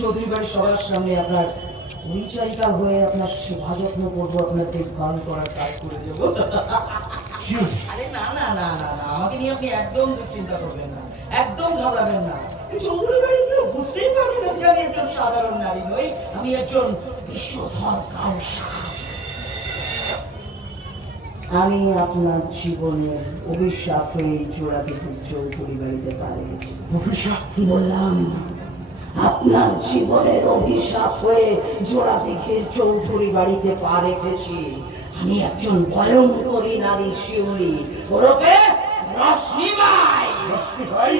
চৌধুরী বাড়ির সবার সামনে আপনার পরিচারিকা হয়ে আপনার সেবাযত্ন করব, আপনার দেখভাল করার কাজ করে যে আমি আপনার জীবনের অভিশাপ হয়ে জোড়া দেখে চৌধুরী বাড়িতে পা রেখেছি অভিশাপ কি বললাম? আপনার জীবনের অভিশাপ হয়ে জোড়া দিঘির চৌধুরী বাড়িতে পা রেখেছি। আমি একজন ভয়ঙ্করী নারী শিউলি। ওরপে রশ্মি ভাই রশ্মি ভাই